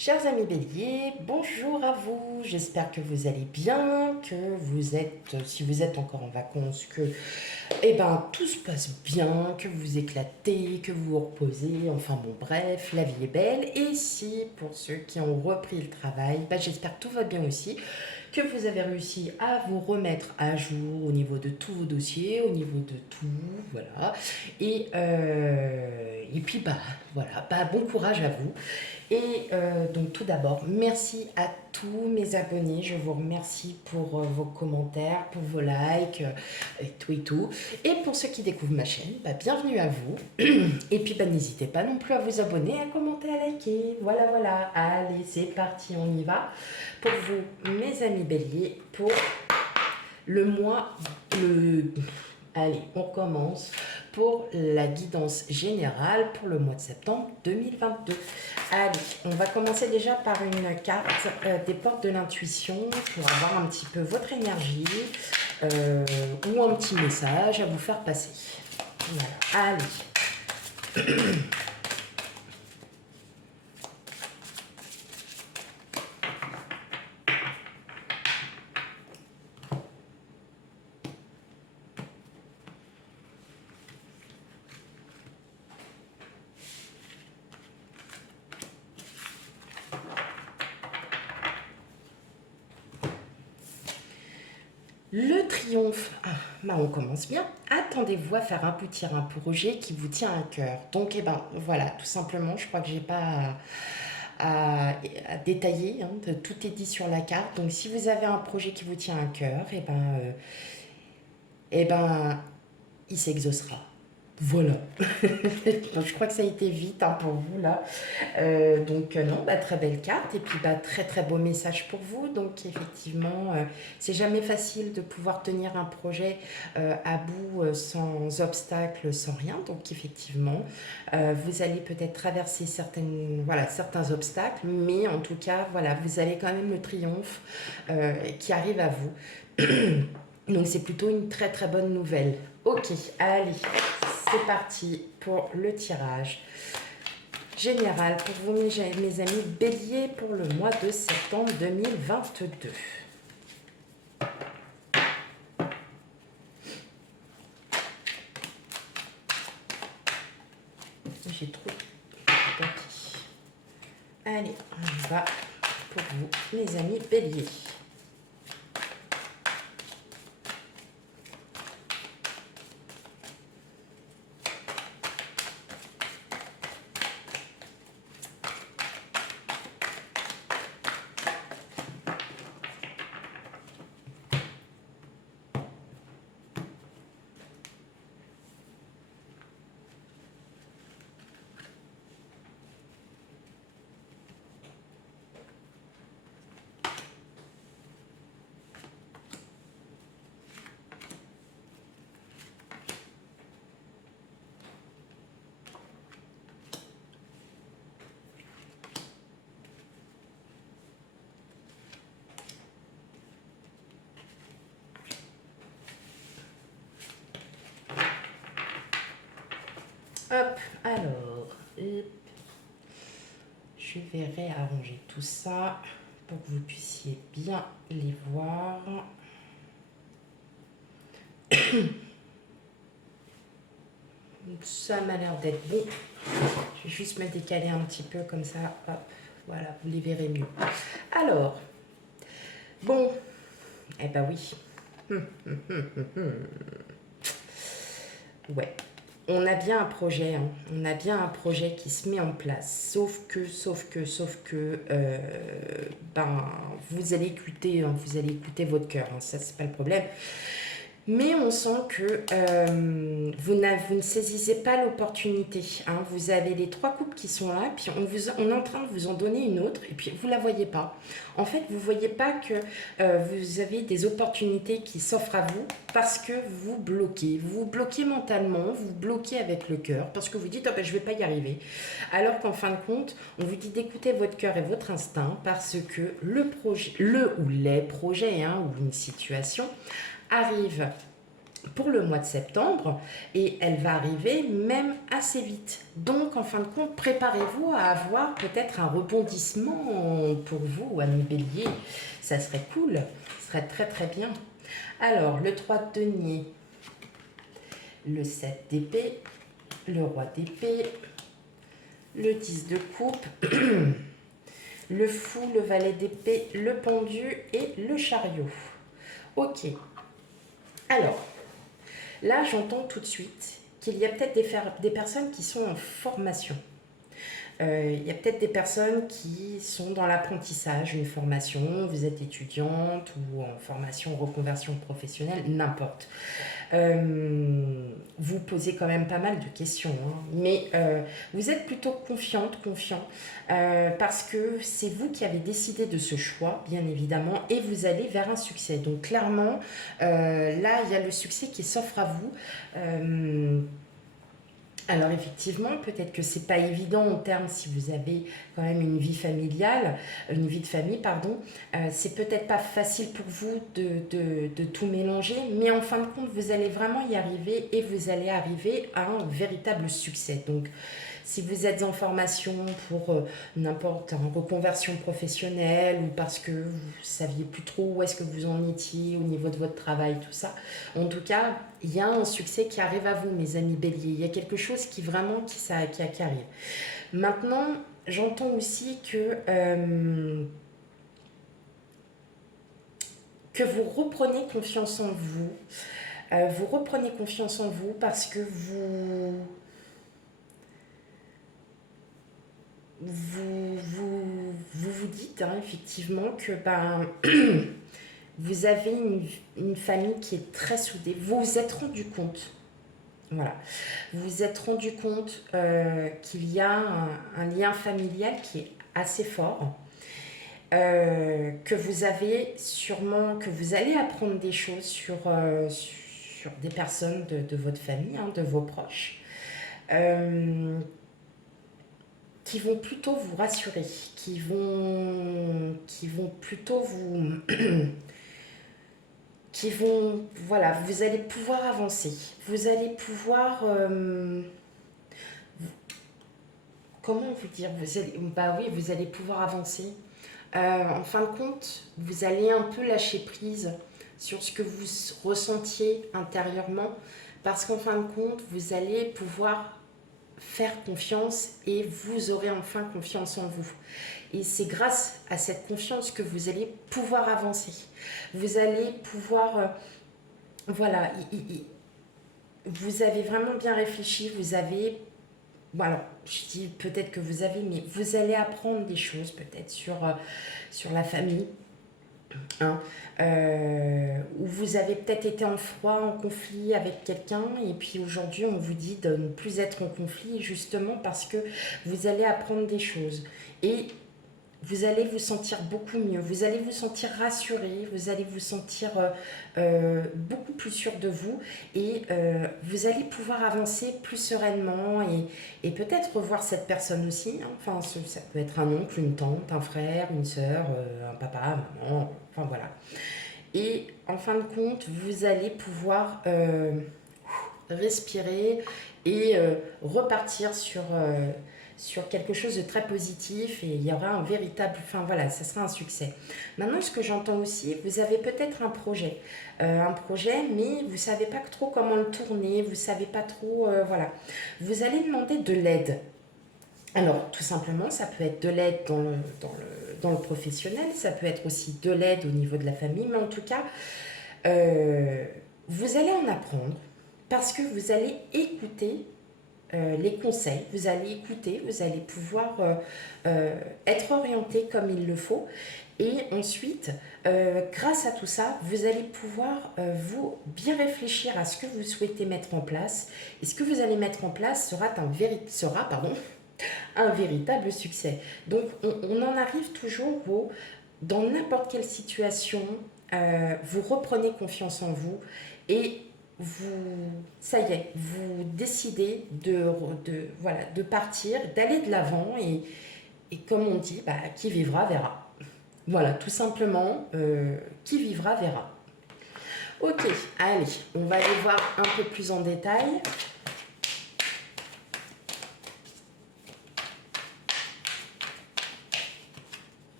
Chers amis béliers, bonjour à vous, j'espère que vous allez bien, que vous êtes, si vous êtes encore en vacances, que tout se passe bien, que vous éclatez, que vous vous reposez, enfin bon bref, la vie est belle. Et si pour ceux qui ont repris le travail, j'espère que tout va bien aussi, que vous avez réussi à vous remettre à jour au niveau de tous vos dossiers, au niveau de tout, voilà. Et puis voilà, bon courage à vous. Donc tout d'abord, merci à tous mes abonnés. Je vous remercie pour vos commentaires, pour vos likes et tout et tout. Et pour ceux qui découvrent ma chaîne, bienvenue à vous. Et puis n'hésitez pas non plus à vous abonner, à commenter, à liker. Voilà. Allez, c'est parti, on y va. Pour vous, mes amis béliers, pour le mois, allez, on commence pour la guidance générale pour le mois de septembre 2022. Allez, on va commencer déjà par une carte des portes de l'intuition pour avoir un petit peu votre énergie ou un petit message à vous faire passer. Voilà, allez. Le triomphe, on commence bien. Attendez-vous à faire aboutir un projet qui vous tient à cœur. Donc, voilà, tout simplement, je crois que j'ai pas à détailler, hein, tout est dit sur la carte. Donc, si vous avez un projet qui vous tient à cœur, il s'exaucera. Voilà. Je crois que ça a été vite pour vous là. Non, très belle carte et puis très très beau message pour vous. Donc effectivement, c'est jamais facile de pouvoir tenir un projet à bout sans obstacle, sans rien. Donc effectivement, vous allez peut-être traverser certains obstacles, mais en tout cas, vous avez quand même le triomphe qui arrive à vous. Donc c'est plutôt une très très bonne nouvelle. Ok, allez, c'est parti pour le tirage général pour vous, mes amis béliers, pour le mois de septembre 2022. J'ai trop de papier. Allez, on va pour vous, mes amis béliers. Hop, alors, je vais réarranger tout ça pour que vous puissiez bien les voir. Ça m'a l'air d'être bon. Je vais juste me décaler un petit peu comme ça. Hop, voilà, vous les verrez mieux. Alors, bon, oui. Ouais, on a bien un projet, hein. On a bien un projet qui se met en place. Sauf que, vous allez écouter, hein, votre cœur. Hein, ça, c'est pas le problème. Mais on sent que vous ne saisissez pas l'opportunité. Hein. Vous avez les 3 coupes qui sont là, puis on est en train de vous en donner une autre, et puis vous ne la voyez pas. En fait, vous ne voyez pas que vous avez des opportunités qui s'offrent à vous parce que vous bloquez. Vous bloquez mentalement, vous bloquez avec le cœur, parce que vous dites je ne vais pas y arriver. Alors qu'en fin de compte, on vous dit d'écouter votre cœur et votre instinct, parce que le projet, ou les projets, hein, ou une situation arrive pour le mois de septembre et elle va arriver même assez vite. Donc, en fin de compte, préparez-vous à avoir peut-être un rebondissement pour vous, ami Bélier. Ça serait cool, ça serait très très bien. Alors, le 3 de denier, le 7 d'épée, le roi d'épée, le 10 de coupe, le fou, le valet d'épée, le pendu et le chariot. Ok. Alors, là, j'entends tout de suite qu'il y a peut-être des personnes qui sont en formation. Il y a peut-être des personnes qui sont dans l'apprentissage, une formation, vous êtes étudiante ou en formation, reconversion professionnelle, n'importe. Vous posez quand même pas mal de questions, hein, mais vous êtes plutôt confiante, confiant, parce que c'est vous qui avez décidé de ce choix, bien évidemment, et vous allez vers un succès. Donc clairement, là, il y a le succès qui s'offre à vous. Alors effectivement, peut-être que c'est pas évident en termes si vous avez quand même une vie familiale, une vie de famille, pardon. C'est peut-être pas facile pour vous de tout mélanger, mais en fin de compte, vous allez vraiment y arriver et vous allez arriver à un véritable succès. Donc, si vous êtes en formation pour n'importe une reconversion professionnelle ou parce que vous saviez plus trop où est-ce que vous en étiez au niveau de votre travail, tout ça, en tout cas, il y a un succès qui arrive à vous, mes amis béliers. Il y a quelque chose qui vraiment qui arrive. Maintenant, j'entends aussi que vous reprenez confiance en vous. Vous reprenez confiance en vous parce que vous dites hein, effectivement que ben, vous avez une famille qui est très soudée. Vous vous êtes rendu compte, voilà, vous vous êtes rendu compte qu'il y a un lien familial qui est assez fort, que vous avez sûrement, que vous allez apprendre des choses sur des personnes de votre famille, hein, de vos proches, qui vont plutôt vous rassurer, qui vont plutôt vous... qui vont... Voilà, vous allez pouvoir avancer. Vous allez pouvoir... comment vous dire bah oui, vous allez pouvoir avancer. En fin de compte, vous allez un peu lâcher prise sur ce que vous ressentiez intérieurement, parce qu'en fin de compte, vous allez pouvoir faire confiance et vous aurez enfin confiance en vous. Et c'est grâce à cette confiance que vous allez pouvoir avancer. Vous allez pouvoir... voilà, vous avez vraiment bien réfléchi, vous avez... Bon alors, je dis peut-être que vous avez, mais vous allez apprendre des choses peut-être sur la famille, hein, où vous avez peut-être été en froid, en conflit avec quelqu'un, et puis aujourd'hui on vous dit de ne plus être en conflit, justement parce que vous allez apprendre des choses. Et vous allez vous sentir beaucoup mieux, vous allez vous sentir rassuré, vous allez vous sentir beaucoup plus sûr de vous et vous allez pouvoir avancer plus sereinement et peut-être revoir cette personne aussi. Hein. Enfin, ça peut être un oncle, une tante, un frère, une sœur, un papa, un maman, enfin voilà. Et en fin de compte, vous allez pouvoir respirer et repartir sur quelque chose de très positif et il y aura un véritable, enfin voilà, ça sera un succès. Maintenant, ce que j'entends aussi, vous avez peut-être un projet, mais vous savez pas trop comment le tourner, vous savez pas trop, voilà. Vous allez demander de l'aide. Alors, tout simplement, ça peut être de l'aide dans le professionnel, ça peut être aussi de l'aide au niveau de la famille, mais en tout cas, vous allez en apprendre parce que vous allez écouter les conseils, vous allez écouter, vous allez pouvoir être orienté comme il le faut. Et ensuite, grâce à tout ça, vous allez pouvoir vous bien réfléchir à ce que vous souhaitez mettre en place. Et ce que vous allez mettre en place sera un véritable succès. Donc, on en arrive toujours dans n'importe quelle situation, vous reprenez confiance en vous et ça y est, vous décidez voilà, de partir, d'aller de l'avant et comme on dit, bah, qui vivra verra. Voilà, tout simplement, qui vivra verra. Ok, allez, on va aller voir un peu plus en détail.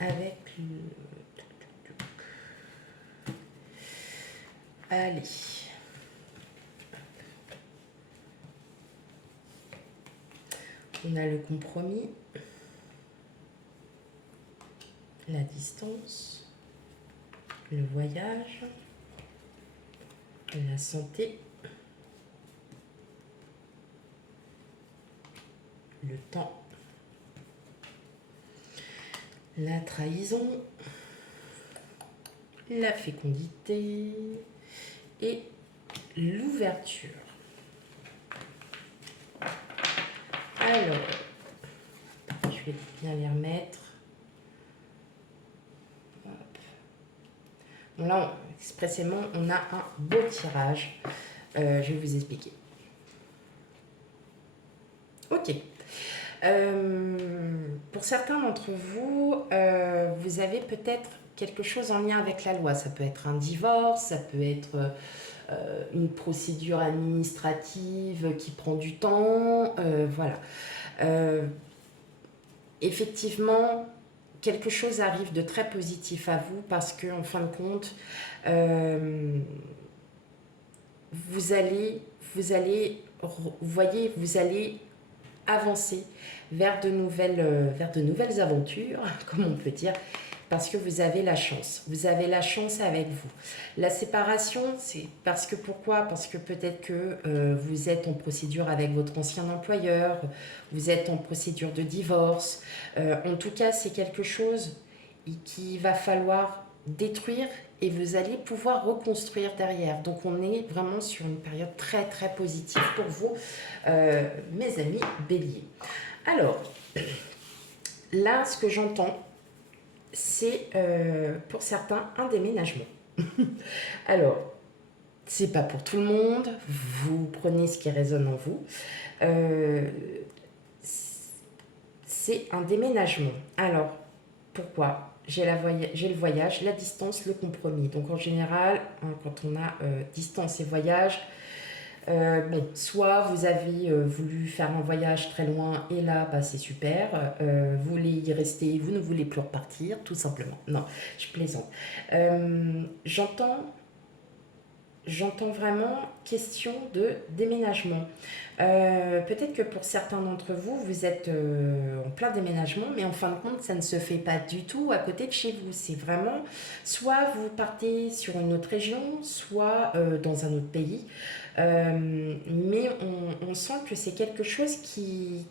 Avec le... Allez. On a le compromis, la distance, le voyage, la santé, le temps, la trahison, la fécondité et l'ouverture. Alors, je vais bien les remettre. Hop. Bon là, expressément, on a un beau tirage. Je vais vous expliquer. Ok. Pour certains d'entre vous, vous avez peut-être quelque chose en lien avec la loi. Ça peut être un divorce, ça peut être une procédure administrative qui prend du temps. Voilà. Effectivement, quelque chose arrive de très positif à vous parce que, en fin de compte, vous allez, voyez, vous allez avancer vers de nouvelles aventures, comme on peut dire, parce que vous avez la chance. Vous avez la chance avec vous. La séparation, c'est parce que pourquoi? Parce que peut-être que vous êtes en procédure avec votre ancien employeur, vous êtes en procédure de divorce. En tout cas, c'est quelque chose qu'il va falloir détruire et vous allez pouvoir reconstruire derrière. Donc on est vraiment sur une période très très positive pour vous, mes amis béliers. Alors, là, ce que j'entends, c'est pour certains un déménagement. Alors, c'est pas pour tout le monde, vous prenez ce qui résonne en vous. C'est un déménagement. Alors, pourquoi? J'ai le voyage, la distance, le compromis. Donc en général, hein, quand on a distance et voyage, bon, soit vous avez voulu faire un voyage très loin et là, bah, c'est super, vous voulez y rester, vous ne voulez plus repartir, tout simplement. Non, je plaisante. J'entends vraiment question de déménagement. Peut-être que pour certains d'entre vous, vous êtes en plein déménagement, mais en fin de compte, ça ne se fait pas du tout à côté de chez vous. C'est vraiment, soit vous partez sur une autre région, soit dans un autre pays. Mais on sent que c'est quelque chose qui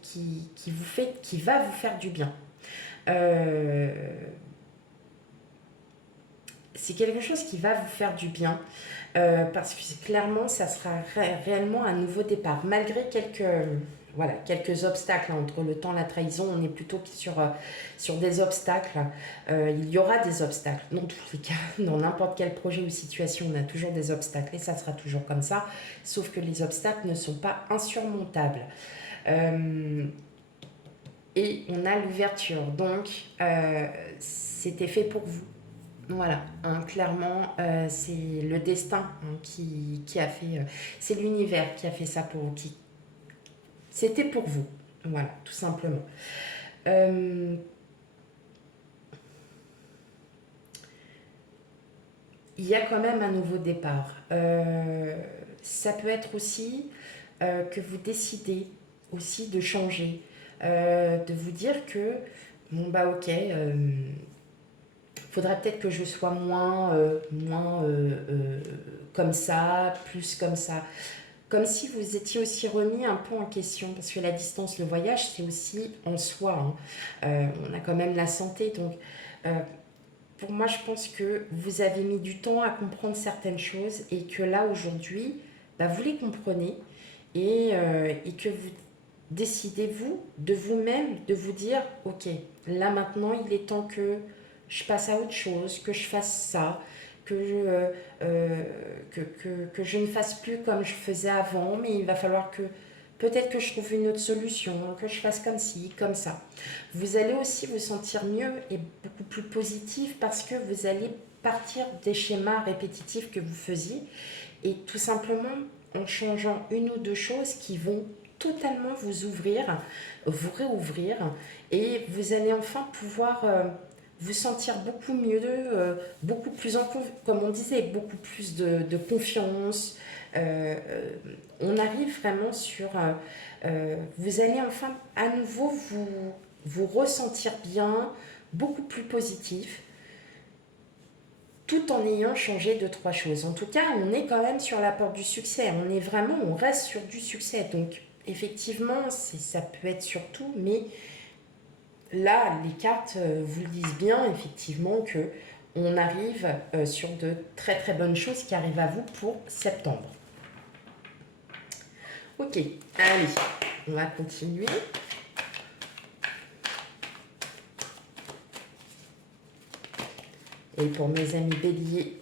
va vous faire du bien. C'est quelque chose qui va vous faire du bien. Parce que clairement, ça sera réellement un nouveau départ. Malgré quelques obstacles entre le temps et la trahison, on est plutôt sur des obstacles. Il y aura des obstacles. Dans tous les cas, dans n'importe quel projet ou situation, on a toujours des obstacles et ça sera toujours comme ça. Sauf que les obstacles ne sont pas insurmontables. Et on a l'ouverture. Donc, c'était fait pour vous. Voilà, hein, clairement, c'est le destin hein, qui a fait, c'est l'univers qui a fait ça pour vous, c'était pour vous, voilà, tout simplement. Il y a quand même un nouveau départ. Ça peut être aussi que vous décidez aussi de changer, de vous dire que, bon bah ok, faudrait peut-être que je sois moins comme ça, plus comme ça. Comme si vous étiez aussi remis un peu en question, parce que la distance, le voyage, c'est aussi en soi. Hein. On a quand même la santé, donc pour moi, je pense que vous avez mis du temps à comprendre certaines choses et que là, aujourd'hui, bah, vous les comprenez et que vous décidez, vous, de vous-même, de vous dire, ok, là maintenant, il est temps que je passe à autre chose, que je fasse ça, que je ne fasse plus comme je faisais avant, mais il va falloir que peut-être que je trouve une autre solution, que je fasse comme ci, comme ça. Vous allez aussi vous sentir mieux et beaucoup plus positif parce que vous allez partir des schémas répétitifs que vous faisiez et tout simplement en changeant une ou deux choses qui vont totalement vous ouvrir, vous réouvrir et vous allez enfin pouvoir vous sentir beaucoup mieux, beaucoup plus comme on disait, beaucoup plus de confiance. On arrive vraiment sur... vous allez enfin à nouveau vous ressentir bien, beaucoup plus positif, tout en ayant changé deux, trois choses. En tout cas, on est quand même sur la porte du succès. On reste sur du succès. Donc, effectivement, ça peut être sur tout, mais là, les cartes vous le disent bien, effectivement, que on arrive sur de très très bonnes choses qui arrivent à vous pour septembre. Ok, allez, on va continuer. Et pour mes amis béliers,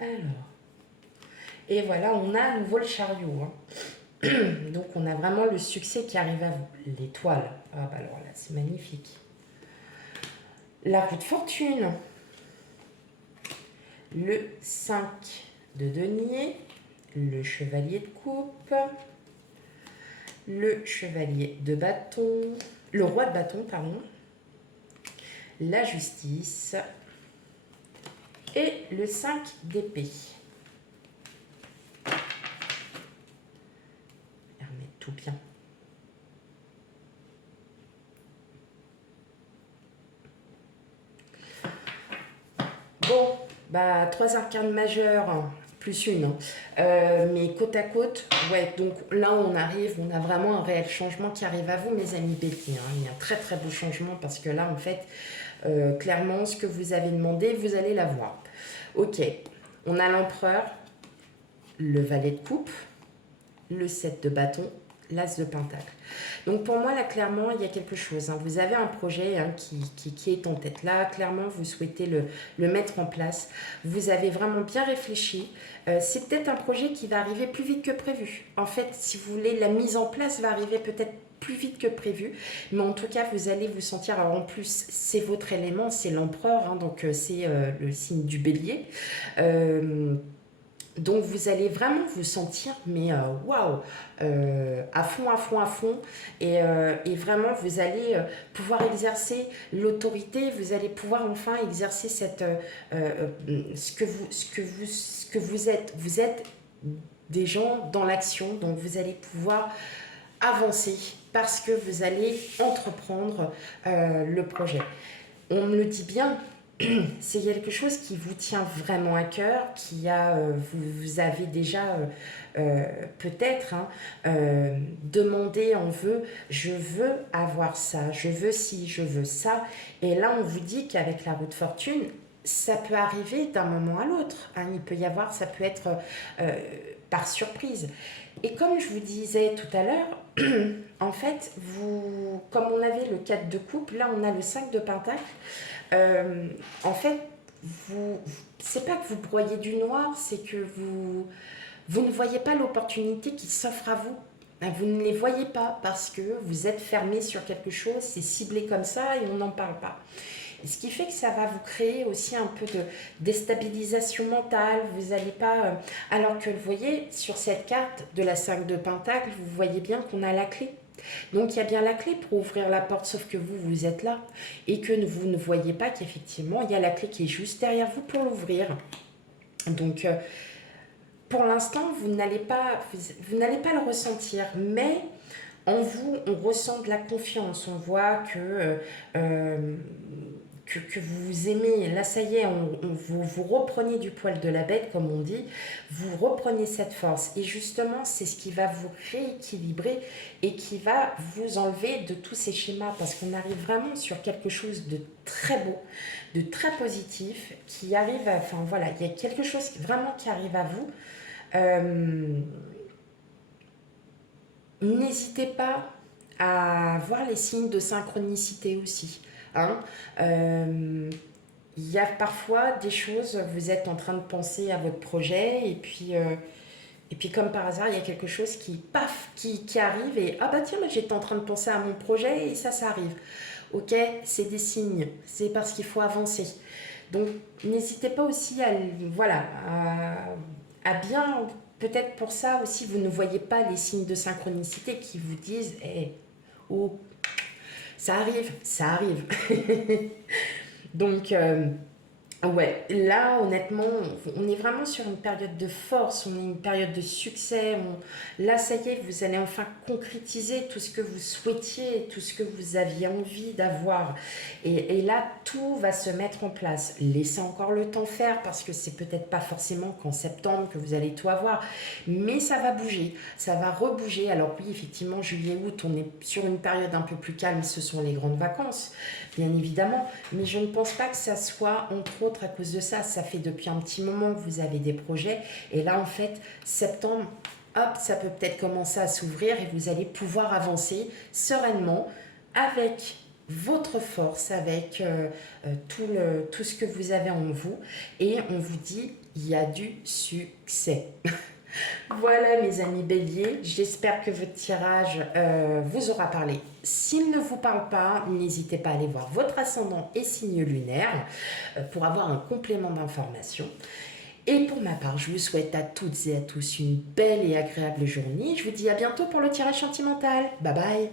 alors, et voilà, on a à nouveau le chariot. Hein. Donc, on a vraiment le succès qui arrive à vous. L'étoile. Ah, bah alors là, c'est magnifique. La roue de fortune. Le 5 de denier. Le chevalier de coupe. Le chevalier de bâton. Le roi de bâton, pardon. La justice. Et le 5 d'épée. Tout bien. Bon, bah 3 arcanes majeures, plus une. Mais côte à côte, ouais, donc là on arrive, on a vraiment un réel changement qui arrive à vous, mes amis béliers. Hein. Il y a un très très beau changement parce que là, en fait, clairement, ce que vous avez demandé, vous allez l'avoir. Ok, on a l'empereur, le valet de coupe, le 7 de bâton, l'as de pentacle. Donc pour moi, là, clairement, il y a quelque chose. Hein. Vous avez un projet hein, qui est en tête. Là, clairement, vous souhaitez le mettre en place. Vous avez vraiment bien réfléchi. C'est peut-être un projet qui va arriver plus vite que prévu. En fait, si vous voulez, la mise en place va arriver peut-être plus vite que prévu. Mais en tout cas, vous allez vous sentir... Alors en plus, c'est votre élément, c'est l'empereur. Hein, donc c'est le signe du bélier. Donc vous allez vraiment vous sentir, mais waouh, à fond, à fond, à fond. Et vraiment, vous allez pouvoir exercer l'autorité, vous allez pouvoir enfin exercer ce que vous êtes. Vous êtes des gens dans l'action, donc vous allez pouvoir avancer parce que vous allez entreprendre le projet. On me le dit bien, c'est quelque chose qui vous tient vraiment à cœur, vous avez déjà peut-être demandé en vœu, je veux avoir ça, je veux ci, je veux ça. Et là, on vous dit qu'avec la roue de fortune, ça peut arriver d'un moment à l'autre. Hein. Il peut y avoir, ça peut être par surprise. Et comme je vous disais tout à l'heure, en fait, comme on avait le 4 de coupe, là on a le 5 de pentacle. En fait, c'est pas que vous broyez du noir, c'est que vous ne voyez pas l'opportunité qui s'offre à vous. Vous ne les voyez pas parce que vous êtes fermé sur quelque chose, c'est ciblé comme ça et on n'en parle pas. Et ce qui fait que ça va vous créer aussi un peu de déstabilisation mentale. Vous n'allez pas... alors que vous voyez, sur cette carte de la 5 de pentacle, vous voyez bien qu'on a la clé. Donc il y a bien la clé pour ouvrir la porte, sauf que vous êtes là et que vous ne voyez pas qu'effectivement il y a la clé qui est juste derrière vous pour l'ouvrir. Donc pour l'instant vous n'allez pas le ressentir, mais en vous on ressent de la confiance, on voit que vous aimez, là ça y est, vous reprenez du poil de la bête, comme on dit, vous reprenez cette force. Et justement, c'est ce qui va vous rééquilibrer et qui va vous enlever de tous ces schémas, parce qu'on arrive vraiment sur quelque chose de très beau, de très positif, qui arrive à, enfin voilà, il y a quelque chose vraiment qui arrive à vous. Euh, N'hésitez pas à voir les signes de synchronicité aussi. Hein. Euh, il y a parfois des choses, vous êtes en train de penser à votre projet et puis comme par hasard, il y a quelque chose qui, paf, qui arrive et ah bah tiens, mais j'étais en train de penser à mon projet et ça arrive. Ok, c'est des signes, c'est parce qu'il faut avancer. Donc n'hésitez pas aussi à, voilà, à bien, peut-être pour ça aussi, vous ne voyez pas les signes de synchronicité qui vous disent, hey, oh, ça arrive, ça arrive. Donc, ouais, là, honnêtement, on est vraiment sur une période de force, on est une période de succès. Là, ça y est, vous allez enfin concrétiser tout ce que vous souhaitiez, tout ce que vous aviez envie d'avoir. Et là, tout va se mettre en place. Laissez encore le temps faire parce que c'est peut-être pas forcément qu'en septembre que vous allez tout avoir, mais ça va bouger, ça va rebouger. Alors oui, effectivement, juillet, août, on est sur une période un peu plus calme, ce sont les grandes vacances, bien évidemment, mais je ne pense pas que ça soit entre autres à cause de ça. Ça fait depuis un petit moment que vous avez des projets et là en fait septembre, hop, ça peut peut-être commencer à s'ouvrir et vous allez pouvoir avancer sereinement avec votre force, avec tout ce que vous avez en vous et on vous dit il y a du succès. Voilà mes amis béliers, j'espère que votre tirage vous aura parlé. S'il ne vous parle pas, n'hésitez pas à aller voir votre ascendant et signe lunaire pour avoir un complément d'information. Et pour ma part, je vous souhaite à toutes et à tous une belle et agréable journée. Je vous dis à bientôt pour le tirage sentimental. Bye bye.